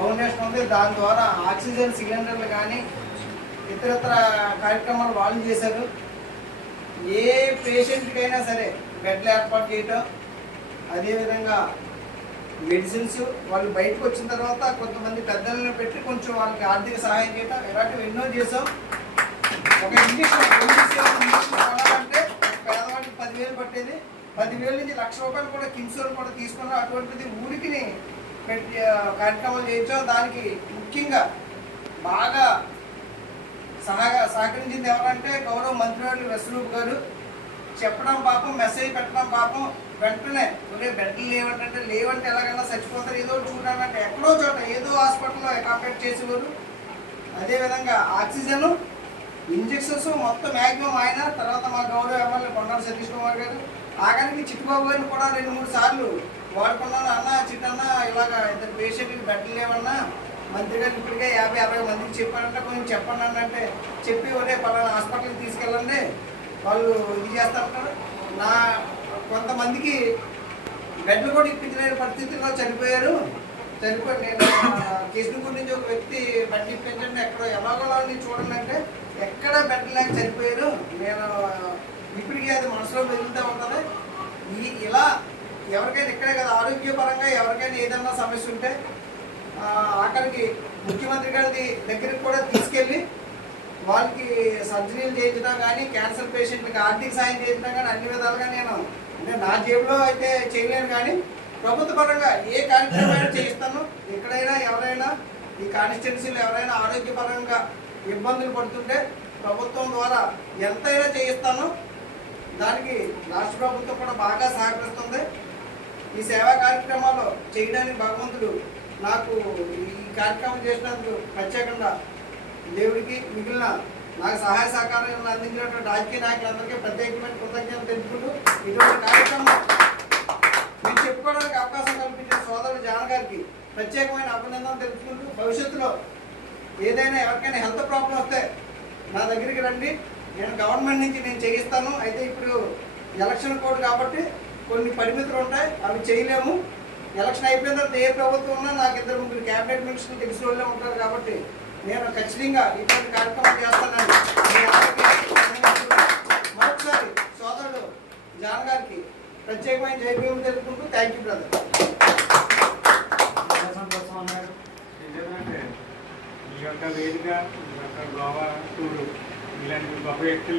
Foundation ఉంది. దాని ద్వారా ఆక్సిజన్ సిలిండర్లు కానీ ఇతరత్ర కార్యక్రమాలు వాళ్ళు చేశారు. ఏ పేషెంట్కైనా సరే బెడ్లు ఏర్పాటు చేయటం అదేవిధంగా మెడిసిన్స్ వాళ్ళు బయటకు వచ్చిన తర్వాత కొంతమంది పెద్దలను పెట్టి కొంచెం వాళ్ళకి ఆర్థిక సహాయం చేయటం ఇలాంటివి ఎన్నో చేసాం ఒక ఇంజక్షన్ ఇంజక్షన్ కొనాలంటే పేదవాడికి పదివేలు పట్టేది. పదివేల నుంచి లక్ష రూపాయలు కూడా కిమ్సోర్ కూడా తీసుకున్నారు. అటువంటిది ఊరికి పెట్టి కార్యక్రమాలు చేయించాం దానికి ముఖ్యంగా బాగా సహక సహకరించింది ఎవరంటే గౌరవ మంత్రివర్యులు వెస్లూప్ గారు. చెప్పడం పాపం మెసేజ్ పెట్టడం పాపం వెంటనే ఒరే బెడ్లు లేవంటే లేవంటే ఎలాగైనా చచ్చిపోతారు ఏదో ఒకటి ఎక్కడో చోట ఏదో హాస్పిటల్లో అకామిడేట్ చేసేవారు. అదేవిధంగా ఆక్సిజన్ ఇంజక్షన్స్ మొత్తం మ్యాక్సిమం ఆయన తర్వాత మా గౌరవ ఎమ్మెల్యే కొండల సతీష్ కుమార్ గారు. ఆఖరికి చిట్టుబాబు గారిని కూడా రెండు మూడు సార్లు వాడుకున్నాను అన్న చిట్టన్న ఇలాగ ఇద్దరు పేషెంట్కి బెడ్లు లేవన్నా మంత్రి గారు ఇప్పటికే యాభై అరవై మందికి చెప్పారంటే కొంచెం చెప్పండి అంటే చెప్పి ఒరే పలానా హాస్పిటల్కి తీసుకెళ్ళండి వాళ్ళు ఇది చేస్తారంటారు. నా కొంతమందికి బెడ్లు కూడా ఇప్పించలేని పరిస్థితిలో చనిపోయారు. చనిపోయి నేను కృష్ణపూర్ నుంచి ఒక వ్యక్తి బెడ్ ఇప్పించండి ఎక్కడ ఎలాగోలా చూడండి అంటే ఎక్కడ బెడ్ లేక చనిపోయారు. నేను ఇప్పటికీ అది మనసులో వెళ్తూ ఉంటుంది. ఈ ఇలా ఎవరికైనా ఇక్కడే కదా ఆరోగ్యపరంగా ఎవరికైనా ఏదైనా సమస్య ఉంటే అక్కడికి ముఖ్యమంత్రి గారి దగ్గరికి కూడా తీసుకెళ్ళి వాళ్ళకి సర్జరీలు చేయించడం కానీ క్యాన్సర్ పేషెంట్కి ఆర్థిక సాయం చేయించడం కానీ అన్ని విధాలుగా నేను అంటే నా జేబులో అయితే చేయలేను కానీ ప్రభుత్వ పరంగా ఏ కార్యక్రమం చేయిస్తాను. ఎక్కడైనా ఎవరైనా ఈ కాన్స్టిట్యున్సీలో ఎవరైనా ఆరోగ్యపరంగా ఇబ్బందులు పడుతుంటే ప్రభుత్వం ద్వారా ఎంతైనా చేయిస్తాను. దానికి రాష్ట్ర ప్రభుత్వం కూడా బాగా సహకరిస్తుంది ఈ సేవా కార్యక్రమాలు చేయడానికి భగవంతుడు నాకు ఈ కార్యక్రమం చేసినందుకు ప్రత్యేకంగా దేవుడికి మిగిలిన నాకు సహాయ సహకారాలను అందించినటువంటి రాజకీయ నాయకులందరికీ ప్రత్యేకమైన కృతజ్ఞతలు తెలుపుకుంటూ ఇటువంటి కార్యక్రమం నేను చెప్పుకోవడానికి అవకాశం కల్పించిన సోదరుడు జానగారికి ప్రత్యేకమైన అభినందనలు తెలుపుకుంటూ భవిష్యత్తులో ఏదైనా ఎవరికైనా హెల్త్ ప్రాబ్లం వస్తే నా దగ్గరికి రండి. నేను గవర్నమెంట్ నుంచి నేను చేయిస్తాను. అయితే ఇప్పుడు ఎలక్షన్ కోడ్ కాబట్టి కొన్ని పరిమితులు ఉంటాయి అవి చేయలేము. ఎలక్షన్ అయిపోయిన తర్వాత ఏ ప్రభుత్వం ఉన్నా నాకు ఇద్దరు ముగ్గురు క్యాబినెట్ మినిస్టర్లు తెలిసిన వాళ్ళే ఉంటారు కాబట్టి నేను ఖచ్చితంగా ఇటువంటి కార్యక్రమం చేస్తానని మరొకసారి సోదరుడు జాన్ గారికి ప్రత్యేకమైన జైభీములు తెలుపుకుంటూ థ్యాంక్ యూ బ్రదర్ సంతోషం ఈ యొక్క వేదిక ఈ యొక్క గోవా టూరు ఇలాంటి గొప్ప వ్యక్తులు